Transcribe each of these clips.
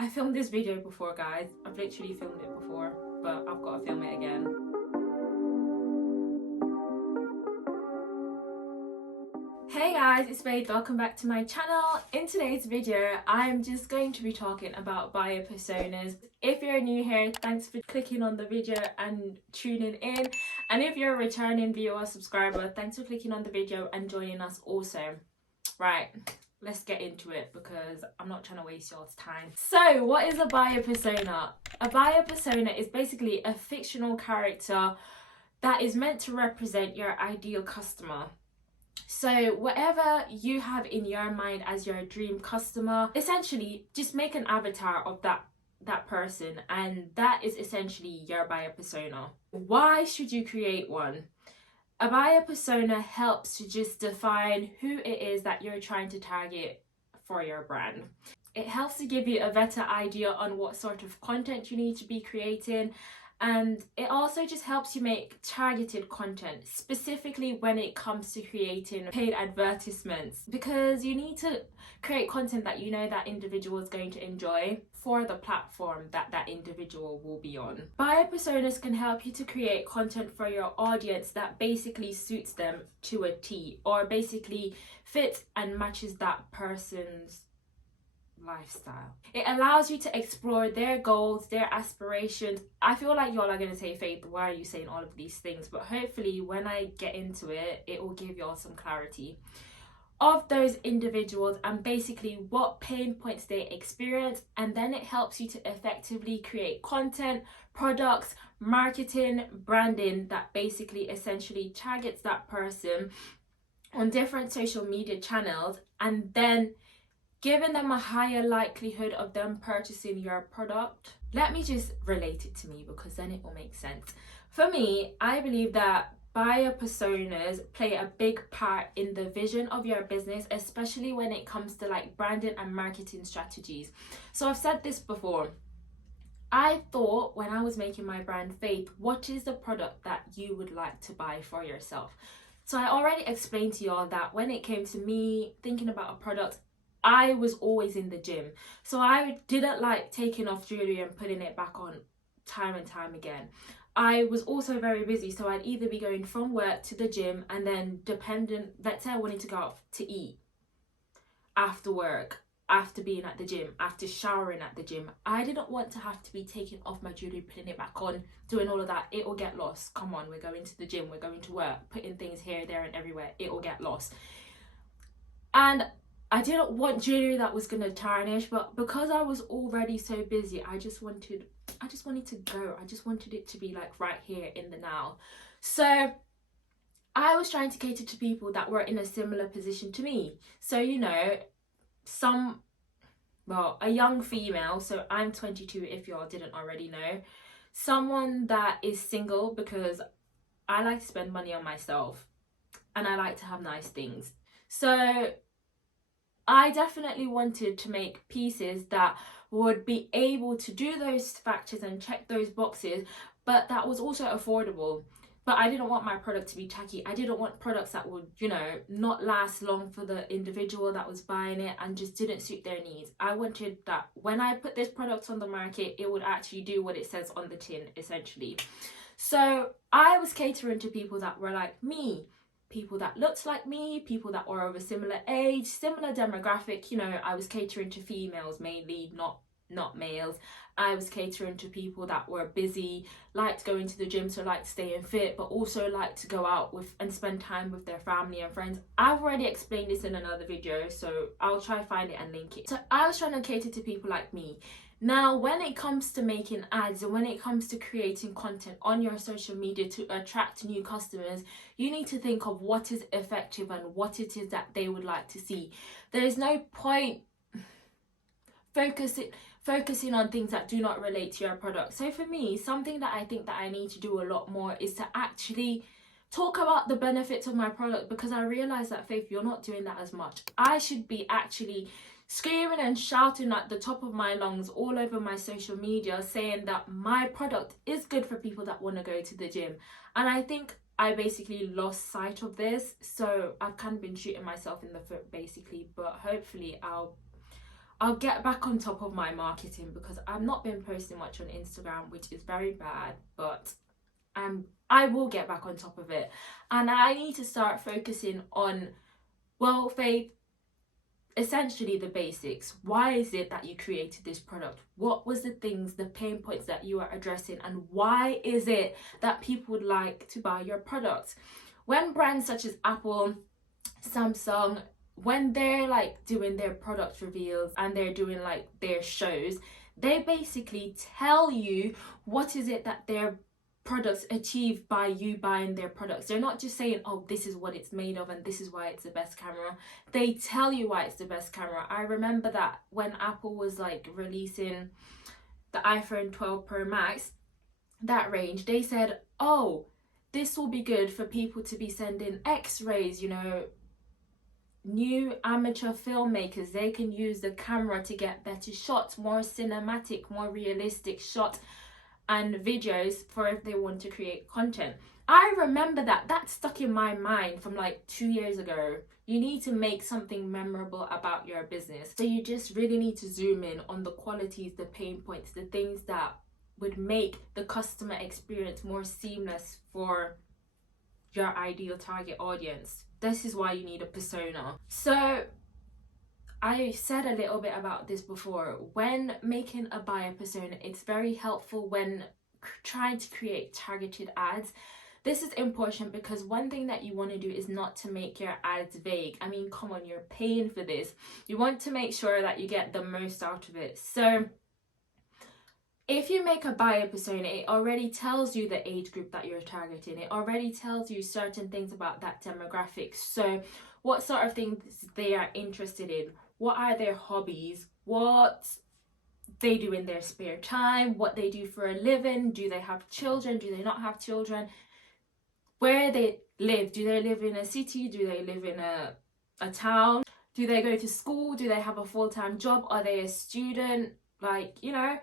I filmed this video before, guys. I've literally filmed it before, but I've got to film it again. Hey guys, it's Faith. Welcome back to my channel. In today's video, I'm just going to be talking about buyer personas. If you're new here, thanks for clicking on the video and tuning in. And if you're a returning viewer or subscriber, thanks for clicking on the video and joining us also. Right, let's get into it because I'm not trying to waste y'all's time. So, what is a buyer persona? A buyer persona is basically a fictional character that is meant to represent your ideal customer. So whatever you have in your mind as your dream customer, essentially just make an avatar of that person, and that is essentially your buyer persona. Why should you create one? A buyer persona helps to just define who it is that you're trying to target for your brand. It helps to give you a better idea on what sort of content you need to be creating. And it also just helps you make targeted content, specifically when it comes to creating paid advertisements, because you need to create content that you know that individual is going to enjoy for the platform that that individual will be on. Buyer personas can help you to create content for your audience that basically suits them to a T, or basically fits and matches that person's lifestyle. It allows you to explore their goals, their aspirations. I feel like y'all are going to say, Faith, why are you saying all of these things? But hopefully when I get into it, it will give y'all some clarity of those individuals and basically what pain points they experience. And then it helps you to effectively create content, products, marketing, branding that basically essentially targets that person on different social media channels, and then giving them a higher likelihood of them purchasing your product. Let me just relate it to me because then it will make sense. For me, I believe that buyer personas play a big part in the vision of your business, especially when it comes to like branding and marketing strategies. So I've said this before. I thought when I was making my brand Faith, what is the product that you would like to buy for yourself? So I already explained to y'all that when it came to me thinking about a product, I was always in the gym. So I didn't like taking off jewellery and putting it back on time and time again. I was also very busy, so I'd either be going from work to the gym and then dependent, let's say I wanted to go out to eat after work, after being at the gym, after showering at the gym. I didn't want to have to be taking off my jewellery, putting it back on, doing all of that. It will get lost. Come on, we're going to the gym, we're going to work, putting things here, there and everywhere. It will get lost. And I didn't want jewellery that was going to tarnish, but because I was already so busy, I just wanted to go. I just wanted it to be like right here in the now. So I was trying to cater to people that were in a similar position to me. So, you know, a young female, so I'm 22 if y'all didn't already know, someone that is single because I like to spend money on myself and I like to have nice things. So I definitely wanted to make pieces that would be able to do those factors and check those boxes, but that was also affordable. But I didn't want my product to be tacky. I didn't want products that would, you know, not last long for the individual that was buying it and just didn't suit their needs. I wanted that when I put this product on the market, it would actually do what it says on the tin, essentially. So I was catering to people that were like me, people that looked like me, people that were of a similar age, similar demographic. You know, I was catering to females mainly, not males. I was catering to people that were busy, liked going to the gym, so liked staying fit, but also liked to go out with and spend time with their family and friends. I've already explained this in another video, so I'll try to find it and link it. So I was trying to cater to people like me. Now, when it comes to making ads and when it comes to creating content on your social media to attract new customers, you need to think of what is effective and what it is that they would like to see. There is no point focusing on things that do not relate to your product. So for me, something that I think that I need to do a lot more is to actually talk about the benefits of my product, because I realize that, Faith, you're not doing that as much. I should be actually screaming and shouting at the top of my lungs all over my social media saying that my product is good for people that want to go to the gym. And I think I basically lost sight of this, so I've kind of been shooting myself in the foot basically, but hopefully I'll I'll get back on top of my marketing because I've not been posting much on Instagram, which is very bad, but I will get back on top of it. And I need to start focusing on, well, Faith, essentially the basics. Why is it that you created this product? What was the things, the pain points that you are addressing, and why is it that people would like to buy your products? When brands such as Apple, Samsung, when they're like doing their product reveals and they're doing like their shows, they basically tell you what is it that their products achieve by you buying their products. They're not just saying, oh, this is what it's made of and this is why it's the best camera. They tell you why it's the best camera. I remember that when Apple was like releasing the iPhone 12 Pro Max, that range, they said, oh, this will be good for people to be sending x-rays, you know, new amateur filmmakers, they can use the camera to get better shots, more cinematic, more realistic shots and videos for if they want to create content. I remember that stuck in my mind from like 2 years ago. You need to make something memorable about your business. So you just really need to zoom in on the qualities, the pain points, the things that would make the customer experience more seamless for your ideal target audience. This is why you need a persona. So I said a little bit about this before. When making a buyer persona, it's very helpful when trying to create targeted ads. This is important because one thing that you want to do is not to make your ads vague. I mean, come on, you're paying for this. You want to make sure that you get the most out of it. So if you make a buyer persona, it already tells you the age group that you're targeting. It already tells you certain things about that demographic. So what sort of things they are interested in, what are their hobbies, what they do in their spare time, what they do for a living, do they have children, do they not have children, where they live, do they live in a city, do they live in a town, do they go to school, do they have a full-time job, are they a student, like, you know,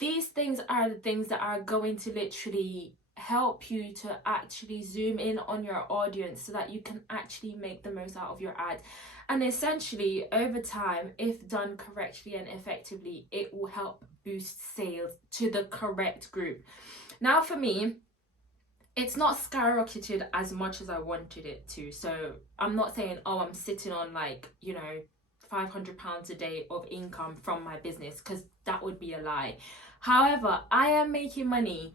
these things are the things that are going to literally help you to actually zoom in on your audience so that you can actually make the most out of your ad. And essentially, over time, if done correctly and effectively, it will help boost sales to the correct group. Now, for me, it's not skyrocketed as much as I wanted it to. So I'm not saying, oh, I'm sitting on like, you know, £500 a day of income from my business, because that would be a lie. However, I am making money.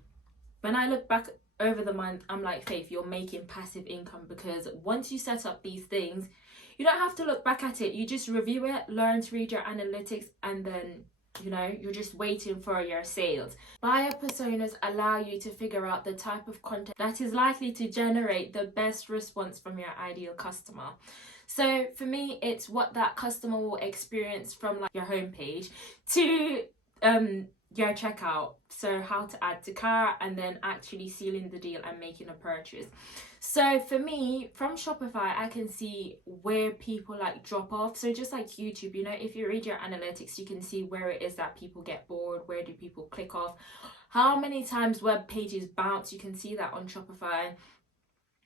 When I look back over the month, I'm like, Faith, you're making passive income, because once you set up these things, you don't have to look back at it. You just review it, learn to read your analytics, and then, you know, you're just waiting for your sales. Buyer personas allow you to figure out the type of content that is likely to generate the best response from your ideal customer. So for me, it's what that customer will experience from like your homepage to your checkout. So how to add to cart and then actually sealing the deal and making a purchase. So for me, from Shopify, I can see where people like drop off. So just like YouTube, you know, if you read your analytics, you can see where it is that people get bored, where do people click off, how many times web pages bounce. You can see that on Shopify.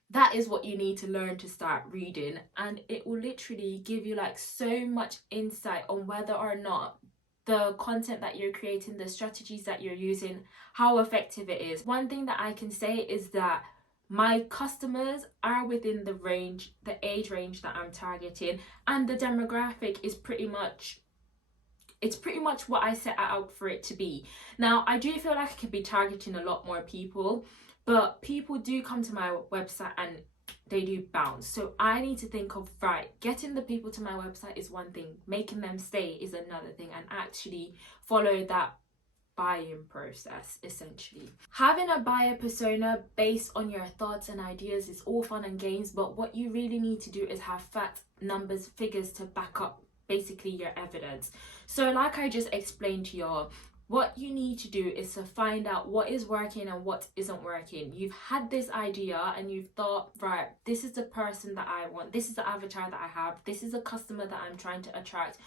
That is what you need to learn to start reading, and it will literally give you like so much insight on whether or not the content that you're creating, the strategies that you're using, how effective it is. One thing that I can say is that my customers are within the range, the age range that I'm targeting, and the demographic is pretty much what I set out for it to be. Now, I do feel like I could be targeting a lot more people, but people do come to my website and they do bounce. So I need to think of, right, getting the people to my website is one thing, making them stay is another thing, and actually follow that buying process essentially. Having a buyer persona based on your thoughts and ideas is all fun and games, but what you really need to do is have fact, numbers, figures to back up basically your evidence. So like I just explained to y'all, what you need to do is to find out what is working and what isn't working. You've had this idea and you've thought, right, this is the person that I want, this is the avatar that I have, this is a customer that I'm trying to attract.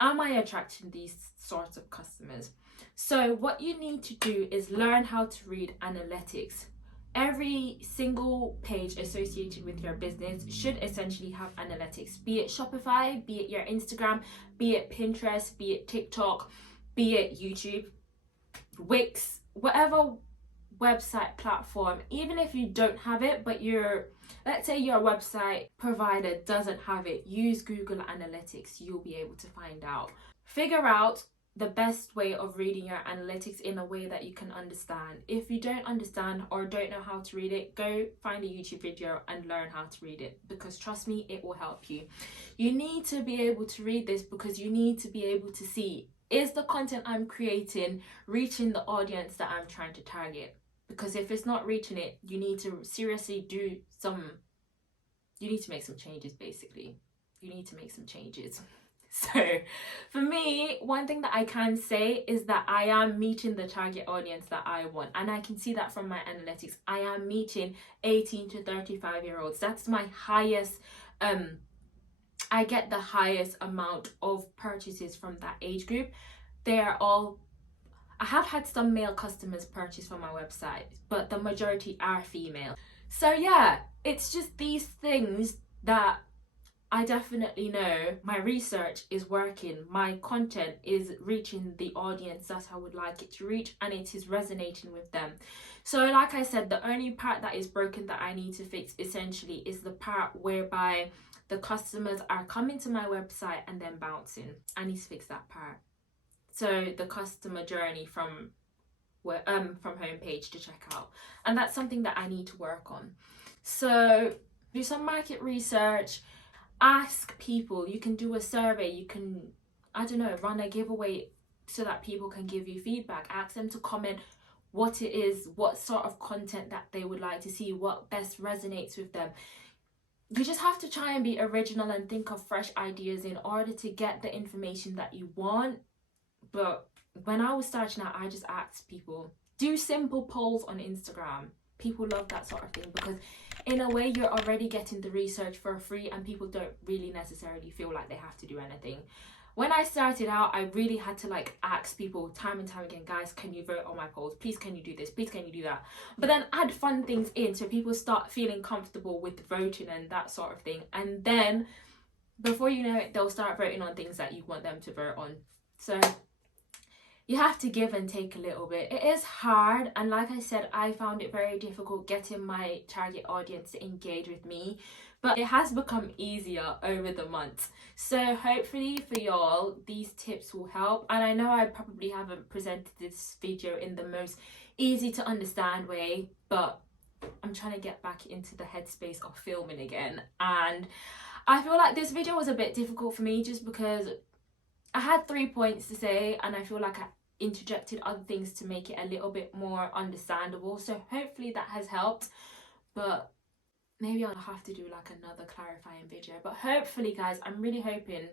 Am I attracting these sorts of customers? So what you need to do is learn how to read analytics. Every single page associated with your business should essentially have analytics, be it Shopify, be it your Instagram, be it Pinterest, be it TikTok, be it YouTube, Wix, whatever website platform. Even if you don't have it, but let's say your website provider doesn't have it, use Google Analytics. You'll be able to find out. Figure out the best way of reading your analytics in a way that you can understand. If you don't understand or don't know how to read it, go find a YouTube video and learn how to read it, because trust me, it will help you. You need to be able to read this because you need to be able to see, is the content I'm creating reaching the audience that I'm trying to target? Because if it's not reaching it, you need to seriously you need to make some changes, basically. You need to make some changes. So for me, one thing that I can say is that I am meeting the target audience that I want, and I can see that from my analytics. I am meeting 18 to 35-year-olds. That's my highest, I get the highest amount of purchases from that age group. I have had some male customers purchase from my website, but the majority are female. So yeah, it's just these things that I definitely know my research is working, my content is reaching the audience that I would like it to reach, and it is resonating with them. So like I said, the only part that is broken that I need to fix essentially is the part whereby the customers are coming to my website and then bouncing. I need to fix that part. So the customer journey from homepage to checkout, and that's something that I need to work on. So do some market research. Ask people. You can do a survey, you can, I don't know, run a giveaway so that people can give you feedback. Ask them to comment what it is, what sort of content that they would like to see, what best resonates with them. You just have to try and be original and think of fresh ideas in order to get the information that you want. But when I was starting out, I just asked people. Do simple polls on Instagram. People love that sort of thing because in a way you're already getting the research for free, and people don't really necessarily feel like they have to do anything. When I started out, I really had to ask people time and time again, guys, can you vote on my polls? Please, can you do this? Please, can you do that? But then add fun things in so people start feeling comfortable with voting and that sort of thing. And then before you know it, they'll start voting on things that you want them to vote on. So you have to give and take a little bit. It is hard, and like I said, I found it very difficult getting my target audience to engage with me, but it has become easier over the months. So hopefully for y'all, these tips will help. And I know I probably haven't presented this video in the most easy to understand way, but I'm trying to get back into the headspace of filming again. And I feel like this video was a bit difficult for me just because I had 3 points to say, and I feel like I interjected other things to make it a little bit more understandable. So hopefully that has helped, but maybe I'll have to do another clarifying video. But hopefully, guys, I'm really hoping,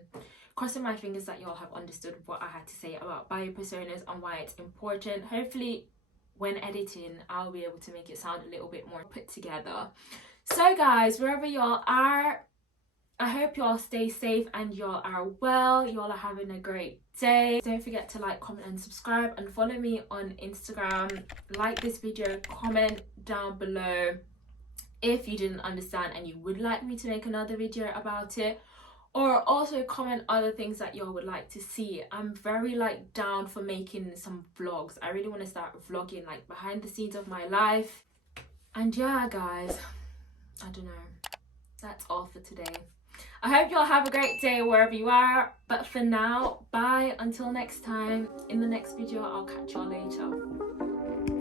crossing my fingers, that y'all have understood what I had to say about buyer personas and why it's important. Hopefully when editing, I'll be able to make it sound a little bit more put together. So guys, wherever y'all are, I hope y'all stay safe and y'all are well. Y'all are having a great day. Don't forget to like, comment and subscribe, and follow me on Instagram. Like this video, comment down below if you didn't understand and you would like me to make another video about it, or also comment other things that y'all would like to see. I'm very down for making some vlogs. I really want to start vlogging behind the scenes of my life. And yeah guys, I don't know, that's all for today. I hope y'all have a great day wherever you are, but for now, bye until next time. In the next video, I'll catch y'all later.